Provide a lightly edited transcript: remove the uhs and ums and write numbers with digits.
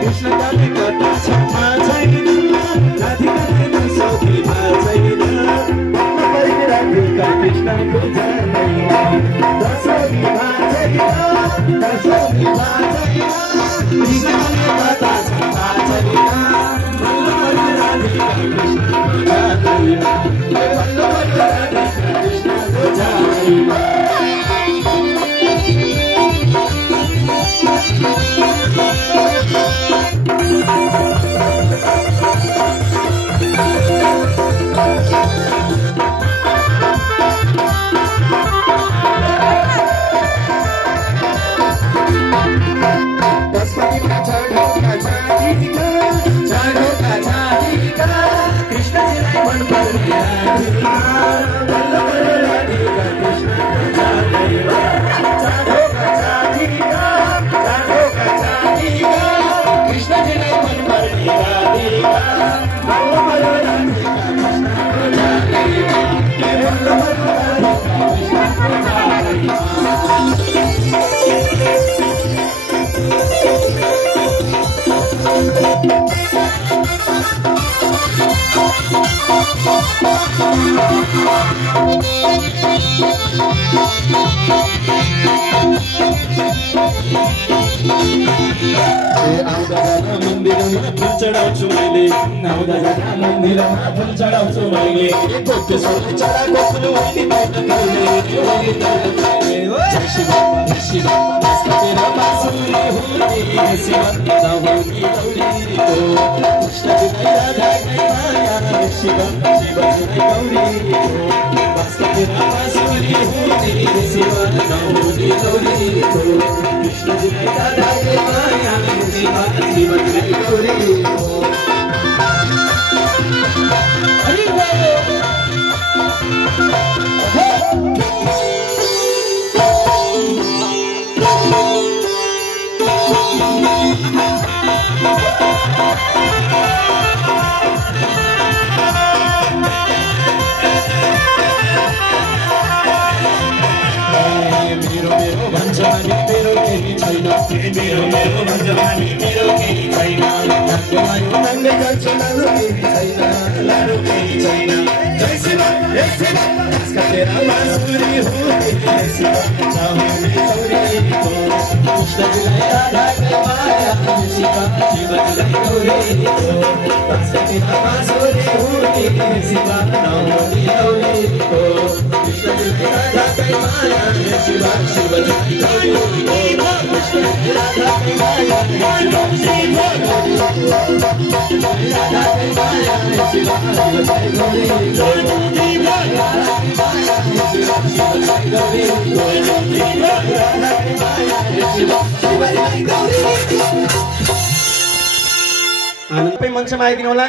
कृष्ण गाउने कथा छमा छैन राधे गाने सौखी छैन राधिका कृष्णको जान्दैन दशमी छैन दशमी छैन कृष्ण गाउने कथा छमा छैन राधिका कृष्णको जान्दैन राधिका कृष्णको जान्दैन चढाउँछु मैले आउँदा जाँदा मन्दिरमा फुल चढाउँछु मैले गोप्येश्वरले चढाएको फुल मैले पाउन मिल्ने जय शिव शिव तेरा बाँसुरी हुने शिव नहुने गौरीको कृष्ण बिना राधा माया शिव शिव गौरीको तेरा बाँसुरी हुने शिव नहुने गौरीको कृष्ण बिना राधा माया शिव शिव गौरीको मेरो मेरो भन्छ हामी मेरो केही छैन नङ्गे गर्छु लाडु केही छैन लाडु केही छैन जय शिव तेरा बाँसुरी हुने शिव नहुने गौरीको कृष्ण बिना राधाको माया शिव शिव गौरीको तेरा बाँसुरी हुने शिव नहुने गौरीको कृष्ण बिना राधाको माया शिव शिव गौरीको आनन्दमै मञ्चमा आइदिनु होला।